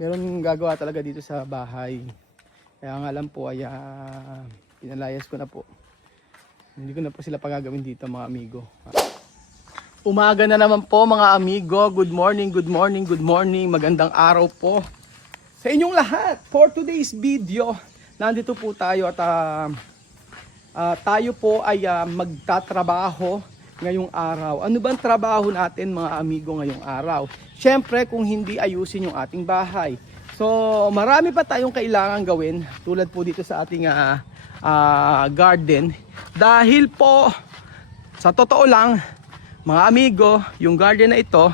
Meron gagawa talaga dito sa bahay. Kaya nga lang po ay pinalayas ko na po. Hindi ko na po sila pagagawin dito mga amigo. Umaga na naman po mga amigo. Good morning, good morning, good morning. Magandang araw po sa inyong lahat. For today's video, nandito po tayo at tayo po ay magtatrabaho ngayong araw. Ano ba ang trabaho natin mga amigo ngayong araw? Siyempre kung hindi ayusin yung ating bahay. So marami pa tayong kailangan gawin tulad po dito sa ating garden. Dahil po sa totoo lang mga amigo, yung garden na ito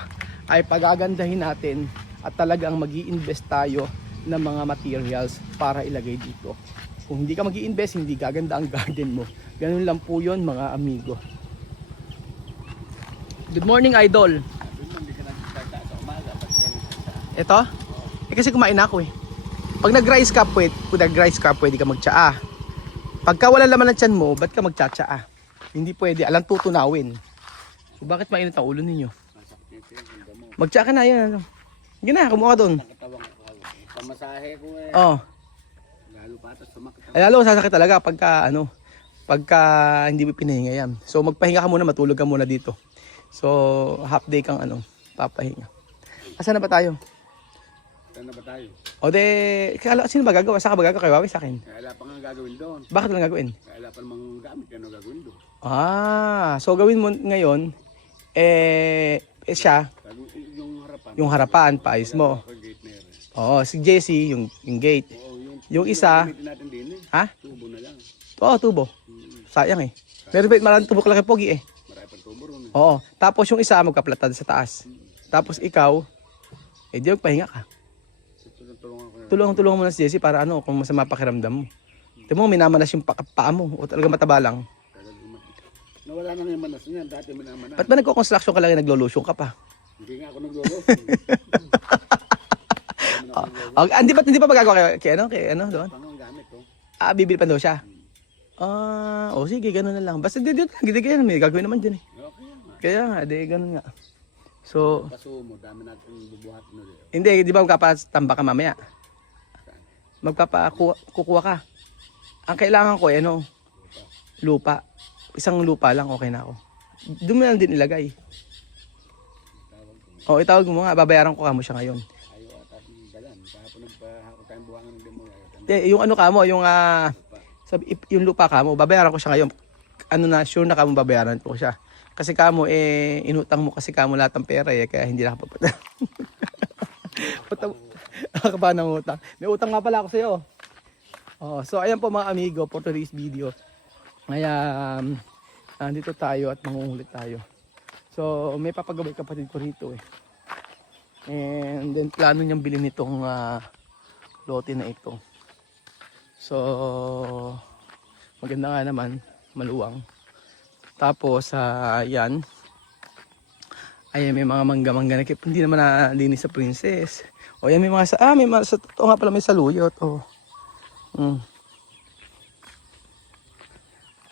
ay pagagandahin natin at talagang mag-i-invest tayo ng mga materials para ilagay dito. Kung hindi ka mag-i-invest, hindi gaganda ang garden mo. Ganun lang po yun mga amigo. Good morning idol. Ito? Kasi kumain ako eh. Pag nag-rice ka, pwede ka magtsaa. Pagka wala laman ng tiyan mo, ba't ka magtsatsaa? Hindi pwede, alang tutunawin. So, bakit mainit ang ulo ninyo? Magtsaa ka na yan. Hindi na, kumuha ka doon. Pamasahe ko eh. Oo. Lalo patas sumakit. Ay, lalo sasakit talaga pagka hindi mo pinahinga yan. So magpahinga ka muna, matulog ka muna dito. So half day kang papahinga. Asan na ba tayo? Saan na ba tayo? O de, sino ba gagawa? Saan ka ba gagawa? Kay Wawi sa akin. Wala pa nga gagawin doon. Bakit lang gagawin? Wala pa namang gamit. Ano gagawin doon? So gawin mo ngayon, siya, yung harapan, paayos mo. Gate na yun. Oo, si Jessie, yung gate. Oo, Yung isa, gamitin natin din eh. ha? Tubo na lang. Oo, tubo. Sayang eh. Meron ba maraming tubo kalaki pogi eh. Marami pang tubo ron eh. Oo. Tapos yung isa magkaplatad sa taas. Tapos ikaw, di magpahinga ka. Tulungan ko na. Tulungan mo na si Jessie para kung masama pakiramdam mo. Tingnan mo, minamanas yung paa mo o talaga mataba lang. Nawala na nga yung manas niyan. Dati minamanas. Ba't ba nagko-construction ka lang naglo-lotion ka pa? Hindi nga ako naglolo. Hindi pa magagawa kay doon? Pangang gamit ko. Bibili pa daw siya. Sige, gano'n na lang. Basta dito lang, may gagawin naman dyan eh. Okay nga. Kaya nga, gano'n nga. So, Paso mo, dami natin bubuhat na rin. hindi, di ba magpapatamba ka mamaya? Magpapakukuha ka. Ang kailangan ko lupa. Isang lupa lang, okay na ako. Doon mo lang din ilagay. Itawag mo nga, babayaran ko mo siya ngayon. Ayaw at dalan. Kahapon nagpahakot tayong buhangin ng demo. Yung lupa ka mo, babayaran ko siya ngayon. Sure na ka mo babayaran ko siya. Kasi kamo inutang mo kasi kamo lahat ng pera kaya hindi na kapapata. Nakakaba ng utang. May utang nga pala ako sa iyo. So ayan po mga amigo for today's video. Ngayon, nandito tayo at mangungulit tayo. So may papagaway kapatid ko rito eh. And then plano niyang bilhin itong lote na ito. So maganda nga naman, maluwang. Tapos yan. Ay may mga mangga-mangga na hindi naman nalinis sa princess. Yan may mga sa totoo nga pala may saluyot.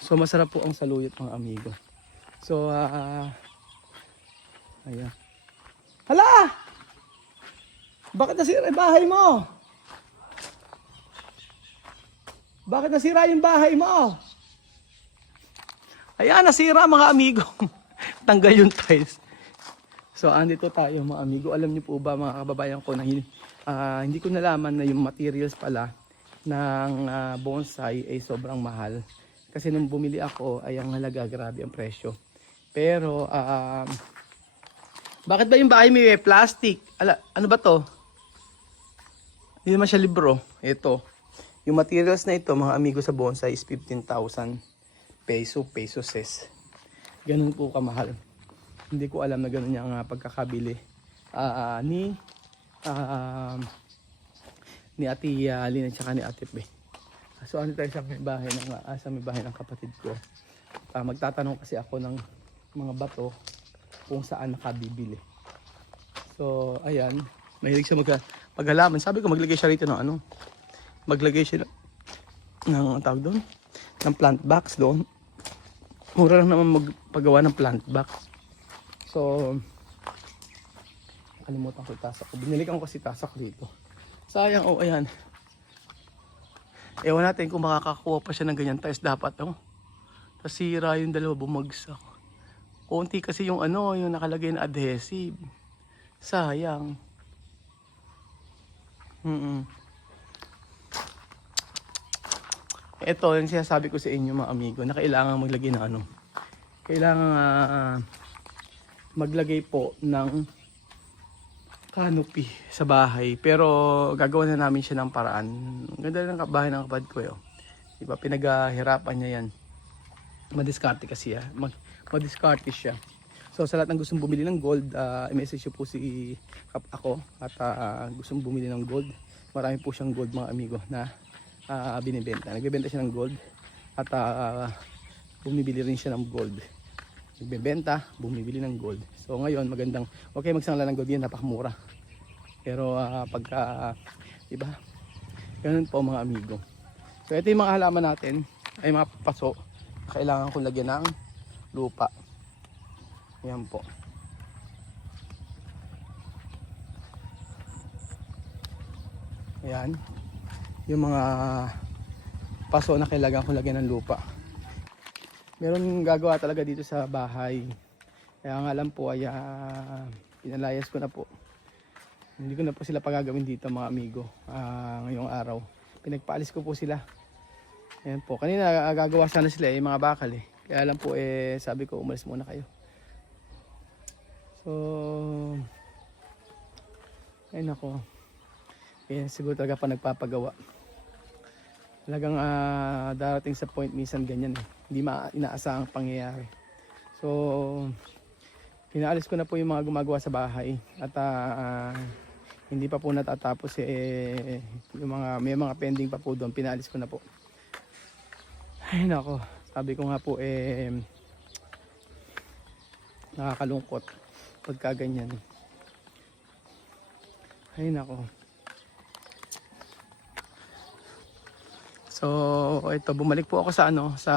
So masarap po ang saluyot mga amigo. So ayan. Hala! Bakit nasira yung bahay mo? Bakit nasira yung bahay mo? Ayan, nasira mga amigo. Tanggal yung tiles. So andito tayo mga amigo. Alam niyo po ba mga kababayan ko na hindi ko nalaman na yung materials pala ng bonsai ay sobrang mahal. Kasi nung bumili ako ay ang halaga, grabe ang presyo. Pero bakit ba yung bahay may plastic? Ano ba to? Hindi naman siya libro. Ito. Yung materials na ito mga amigo sa bonsai is 15,000 pesos. Ganun po kamahal. Hindi ko alam na ganun yung pagkakabili ni Ate Lina at saka ni Ate Pe. So ano tayo sa may bahay ng kapatid ko. Magtatanong kasi ako ng mga bato kung saan nakabibili. So ayan, mahilig siya maghalaman. Sabi ko maglagay siya rito ng maglagay siya ng tawag doon, ng plant box doon. Mura lang naman magpagawa ng plant box. So nakalimutan ko yung tasak ko. Binilikan ko kasi tasak dito. Sayang, oh, ayan. Ewan natin kung makakakuha pa siya ng ganyan tiles dapat, oh. Nasira yung dalawa, bumagsak. Konti kasi yung ano, yung nakalagay na adhesive. Sayang. Ito, yung sinasabi ko sa inyo mga amigo, na kailangan maglagay ng ano. Kailangan maglagay po ng canopy sa bahay. Pero gagawa na namin siya ng paraan. Ang ganda ng bahay ng kapatid ko yun. Diba, pinaghirapan niya yan. Madiskarte kasi ya. Madiskarte siya. So sa lahat ng gustong bumili ng gold, i-message po si ako at gustong bumili ng gold. Marami po siyang gold mga amigo na binibenta. Nagbebenta siya ng gold at bumibili rin siya ng gold. Nagbebenta, bumibili ng gold. So ngayon magandang, okay magsangla ng gold yan, napakamura. Pero pagka, diba? Ganun po mga amigo. So ito yung mga halaman natin, ay mga paso. Kailangan kong lagyan ng lupa. Yan po. Ayan. Yung mga paso na kailangan kong lagyan ng lupa. Meron gagawa talaga dito sa bahay. Kaya nga lang po ay pinalayas ko na po. Hindi ko na po sila pagagawin dito mga amigo ngayong araw. Pinagpaalis ko po sila. Ayan po. Kanina gagawa sana sila mga bakal eh. Kaya lang po sabi ko umalis muna kayo. So ay nako. Siguro talaga pa nagpapagawa. Talagang darating sa point minsan ganyan eh. Hindi inaasahang pangyayari. So pinaalis ko na po yung mga gumagawa sa bahay at hindi pa po natatapos yung may mga pending pa po doon. Pinaalis ko na po. Ay nako, sabi ko nga po nakakalungkot pagka ganyan. Ay nako. So ito, bumalik po ako sa sa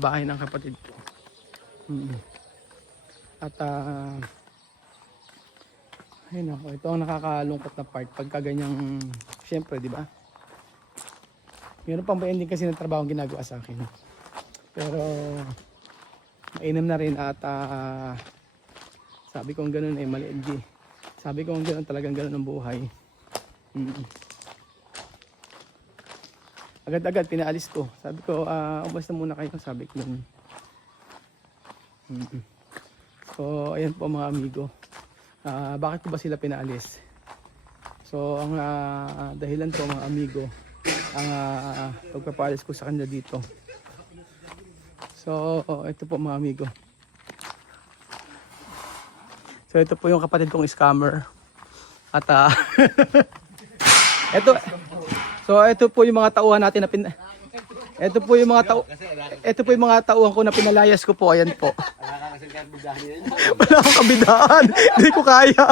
bahay ng kapatid ko. At ay nako, ito ang nakakalungkot na part pagka ganyang, syempre di ba? Meron pang ending kasi ng trabaho ang ginagawa sa akin. Pero mainam na rin at sabi ko ang ganun mali. Sabi ko ang ganun, talagang ganun ang buhay. Agad-agad pinaalis ko. Sabi ko umalis na muna kayo, sabi ko. So ayan po mga amigo. Bakit ko ba sila pinaalis? So ang dahilan po mga amigo, ang pagpapaalis ko sa kanila dito. So ito po mga amigo. So ito po yung kapatid kong scammer. At ito po yung mga tauhan natin na ito po yung mga tauhan ko na pinalayas ko po. Ayan po. Wala akong kabidahan. Hindi ko kaya.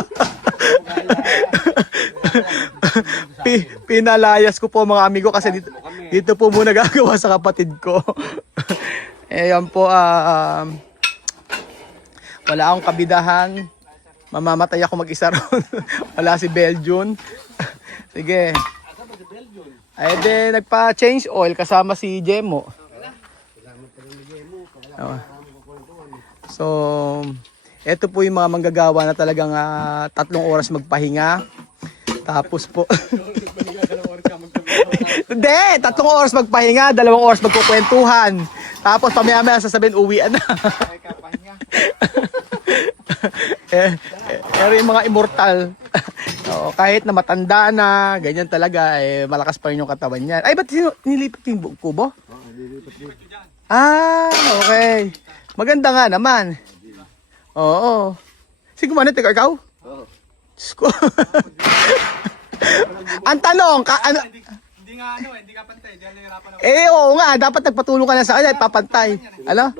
Pinalayas ko po mga amigo kasi dito po muna gagawa sa kapatid ko. Ayan po. Wala akong kabidahan. Mamamatay ako mag-isa ron. Wala si Belgian. Sige. Ay de nagpa-change oil kasama si Jemo. So, ito po yung mga manggagawa na talagang 3 oras magpahinga. Tapos po hindi, 3 oras magpahinga, 2 oras magkukwentuhan. Tapos pamaya-maya sasabihin uwian na. Yung mga immortal. Kahit na matanda na, ganyan talaga, malakas pa rin yung katawan niyan. Ay, ba't nilipat yung kubo? Okay. Maganda nga naman. Oo. Sige mo, ikaw? Oo. Ang tanong, hindi ka pantay. Oo nga, dapat nagpatulong ka na sa kanya, papantay. Ala?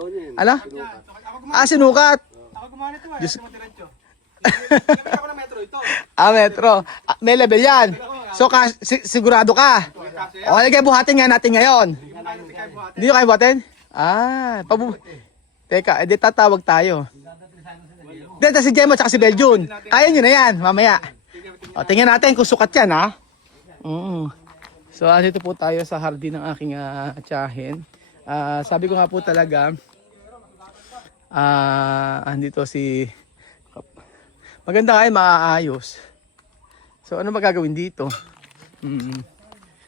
Sinukat. Ako gumawa nito Diyos. Ako ng metro ito. Metro. May level yan. So, sigurado ka. Okay, kayo buhatin nga natin ngayon. Hindi nyo kayo buhatin? Teka, edi tatawag tayo. Dito si Gemma at si Belgian. Kaya nyo na yan, mamaya. Tingnan natin kung sukat yan, ha? Oo. So, andito po tayo sa hardin ng aking tiyahin. Sabi ko nga po talaga, andito si... Maganda kayo, maaayos. So, ano magagawin dito?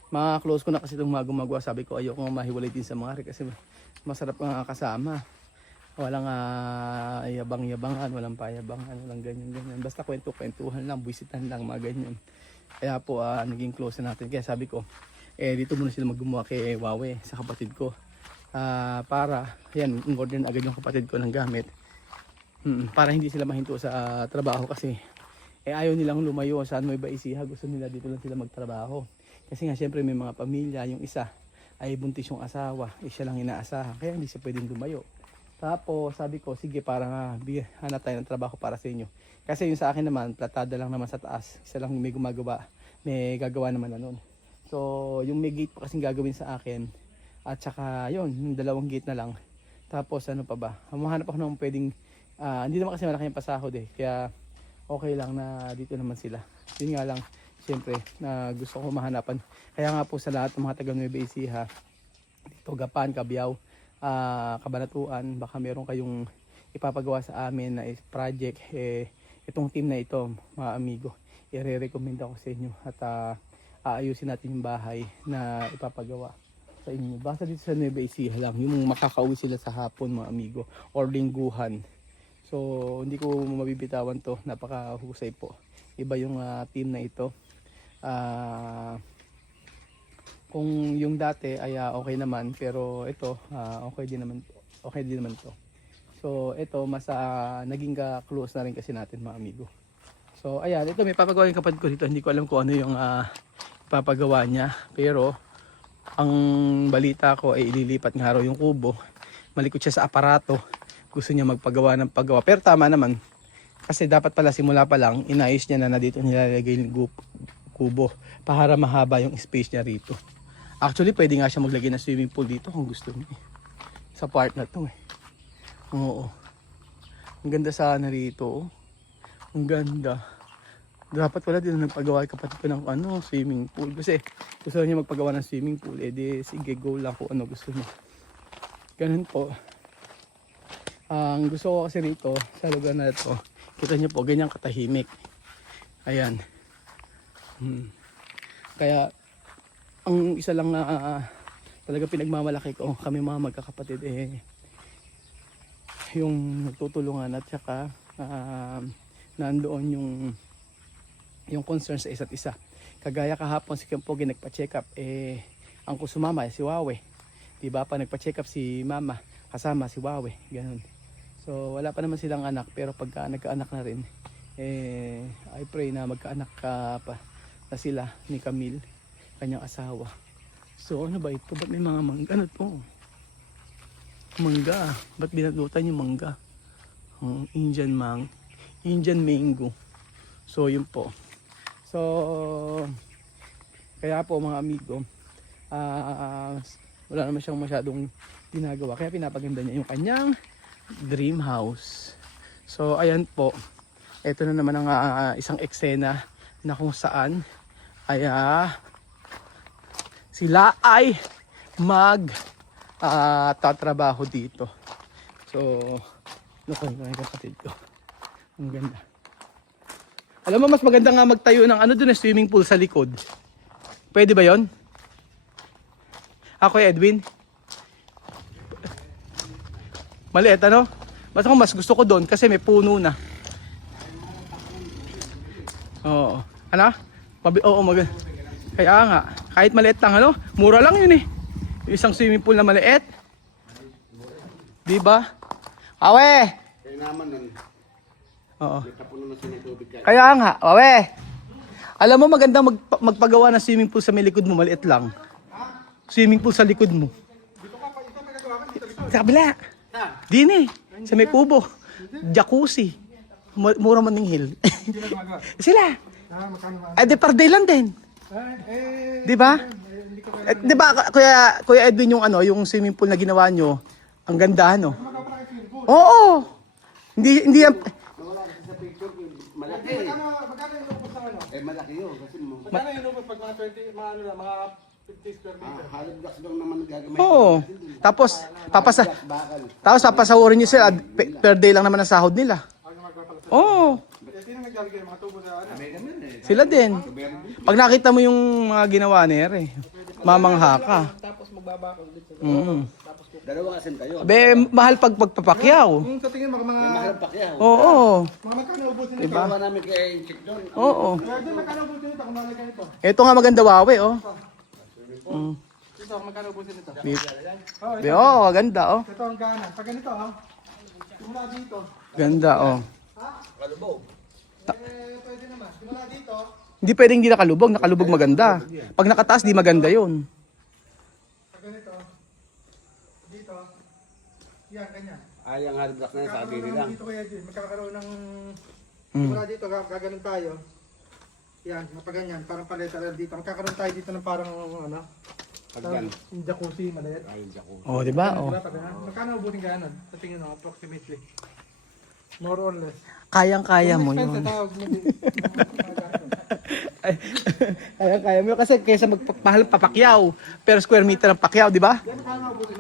Mga close ko na kasi itong mga gumagawa. Sabi ko, ayoko nga mahiwalay din sa mga kasi masarap nga kasama. Walang yabang-yabangan, walang payabangan, walang ganyan-ganyan. Basta kwento-kwentuhan lang, buwisitan lang, mga ganyan. Kaya po naging close na natin. Kaya sabi ko, dito muna sila maggumawa kay Wawe sa kapatid ko. Para, yan, in-order na agad yung kapatid ko ng gamit. Para hindi sila mahinto sa trabaho kasi ayaw nilang lumayo sa Nueva Ecija. Gusto nila dito lang sila magtrabaho. Kasi nga syempre may mga pamilya. Yung isa ay buntis yung asawa. Siya lang inaasahan. Kaya hindi siya pwedeng lumayo. Tapos sabi ko, sige para hanap tayo ng trabaho para sa inyo. Kasi yung sa akin naman, platada lang naman sa taas. Isa lang may gumagawa, may gagawa naman na nun. So yung may gate pa kasing gagawin sa akin. At saka yun, yung 2 gate na lang. Tapos ano pa ba, mahanap ako ng pwedeng, hindi naman kasi malaki yung pasahod Kaya okay lang na dito naman sila. Yun nga lang, siyempre, gusto ko mahanapan. Kaya nga po sa lahat ng mga taga Nueva Ecija, dito Gapan, Cabiao, Cabanatuan, baka meron kayong ipapagawa sa amin na project, itong team na ito mga amigo, i-recommend ako sa inyo at aayusin natin yung bahay na ipapagawa sa inyo. Basta dito sa Nueva Ecija lang, yung makakauwi sila sa hapon mga amigo or lingguhan. So hindi ko mabibitawan to, napakahusay po. Iba yung team na ito. Kung yung dati ay okay naman, pero ito okay din naman to. So ito mas naging close na rin kasi natin mga amigo. So ayan, ito may papagawa yung kapatid ko dito. Hindi ko alam kung ano yung papagawa niya, pero ang balita ko ay ililipat nga raw yung kubo. Malikot siya sa aparato. Gusto niya magpagawa ng paggawa. Pero tama naman. Kasi dapat pala simula pa lang inayos niya na dito nilalagay yung kubo para mahaba yung space niya rito. Actually, pwede nga siya maglagay ng swimming pool dito kung gusto niya. Sa part na to Oo. Ang ganda sana rito. Ang ganda. Dapat pala din nagpagawa kapatid ko ng swimming pool. Kasi gusto niya magpagawa ng swimming pool. Sige, go lang kung ano gusto niya. Ganun po. Ang gusto ko kasi rito sa lugar na ito, kita niyo po, ganyan katahimik. Ayan. Kaya ang isa lang na talaga pinagmamalaki ko kami mga magkakapatid yung nagtutulungan at saka nandoon yung concern sa isa't isa. Kagaya kahapon si Kempogi nagpa-check up, ang kusumama si Wawe. Diba pa nagpa-check up si Mama kasama si Wawe, ganun. So wala pa naman silang anak, pero pagka nagkaanak na rin, I pray na magkaanak pa na sila ni Camille, kanyang asawa. So ano ba ito? Ba't may mga mangga? Ano to? Mangga. Ba't binadutan yung mangga? Indian mango. So yun po. So kaya po mga amigo, wala naman siyang masyadong ginagawa. Kaya pinapaganda niya yung kanyang dream house. So ayan po. Ito na naman ang isang eksena na kung saan ay sila ay tatrabaho dito. So nakuha ko yung kapatid ko. Ang ganda. Alam mo, mas maganda nga magtayo ng doon na swimming pool sa likod. Pwede ba yon? Ako Edwin? Maliit Mas ako mas gusto ko doon kasi may puno na. Oo. Ano? Oo, kaya nga, kahit maliit lang mura lang yun Yung isang swimming pool na maliit. Diba? Awe! Kaya naman nun. Oo. Nagtapunan na siya ng tubig. Kaya nga, awe! Alam mo maganda magpagawa ng swimming pool sa may likod mo, maliit lang. Swimming pool sa likod mo. Dito ka pa, ito pinagawa ka dito. Sa kabila. Dini, sa may kubo. Jacuzzi. Mura man ng hill. Hindi na gumagawa. Sila. Magkano ba? De per day lang din. Di ba? Hindi ko Di ba Kuya Edwin yung swimming pool na ginawa nyo, ang ganda magkakaroon ng swimming pool. Oo. Hindi yan. Nawala kasi sa picture, malaki. Magkano yung lupos ng Malaki yun. Kasi Magkano yung lubos pag mga 20, mga ano lang, mga 50 square meter? Hollow blocks lang naman gagamay. Oo. Tapos, tapos papasahurin nyo sila. Per day lang naman ang sahod nila. Ano magpapala sa... Oo. Sino naglalagay ng mga tubo sa ano? Sila din. Pag nakita mo yung mga ginawa ni Ere, mamangha ka. Tapos magbabakal dito. Dalawa kasi tayo. Be, mahal pag pagpapakyaw. Kung sa tingin mo, mga... Mahal pa kaya. Oo. Mga magkano ubusin nito? Ibawa namin kay Chick doon. Oo. Kaya din, magkano ubusin nito kung lalagyan ito? Ito nga maganda wawe, oh. Mm. Ito, magkano ubusin nito? Be, oh, ganda, oh. Ito ang gana. Pag ganito, ha? Simula dito. Ganda, oh. Kalubog. Pwede naman. Simula dito. Hindi pwedeng hindi nakalubog. Nakalubog maganda. Pag nakataas, di maganda yun. Pag ganito. Dito. Yan, ganyan. Ay, ang hollow blocks na yun sa agili Magkakaroon lang. dito kaya din. Magkakaroon ng... Mm. Simula dito, gaganon tayo. Yan, mapaganyan. Parang paleta dito. Magkakaroon tayo dito ng parang ano. Pagban. Yung jacuzzi, maliit. Ay, Jaco. Oh, di ba? Oh. Diba, pag ganun? Magkano ubusin ganon? Sa tingin mo, approximately. More or less. Kayang-kaya mo Expense, yun. tawag mo din. Kaya mo kasi kaysa magpahal papakyaw. Pero square meter ang pakyaw, di ba?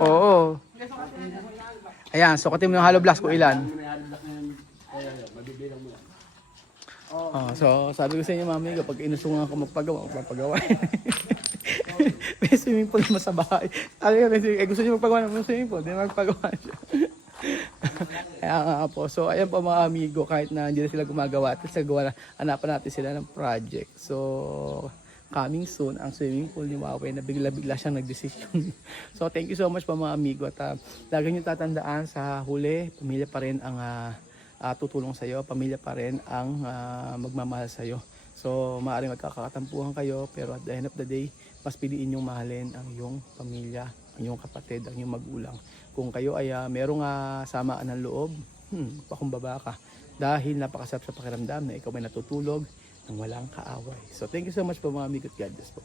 Oo. Ayan, sukatin mo yung hollow blocks kung ilan. May hollow blocks na yun. Kaya, mabibilang mo yan. Oh, so sabi ko sa inyo mami, kapag inusungan ko magpagawa, magpapagawa. May swimming pool naman sa bahay. Sabi ko, gusto niyo magpagawa ng swimming pool, di magpagawa siya. Kaya nga po. So ayan po mga amigo, kahit na hindi na sila gumagawa, at sa gawa na, hanapan natin sila ng project. So coming soon ang swimming pool ni Huawei na bigla-bigla siyang nagdesisyon. So thank you so much po mga amigo, at lagi niyo tatandaan sa huli, pamilya pa rin ang tutulong sa iyo, pamilya pa rin ang magmamahal sa iyo. So maaaring magkakatampuhan kayo, pero at the end of the day, mas piliin yung mahalin ang iyong pamilya, ang iyong kapatid, ang iyong magulang. Kung kayo ay merong samaan ng loob, pakumbaba ka. Dahil napakasarap sa pakiramdam na ikaw ay natutulog ng walang kaaway. So thank you so much po mga amigo, God bless po.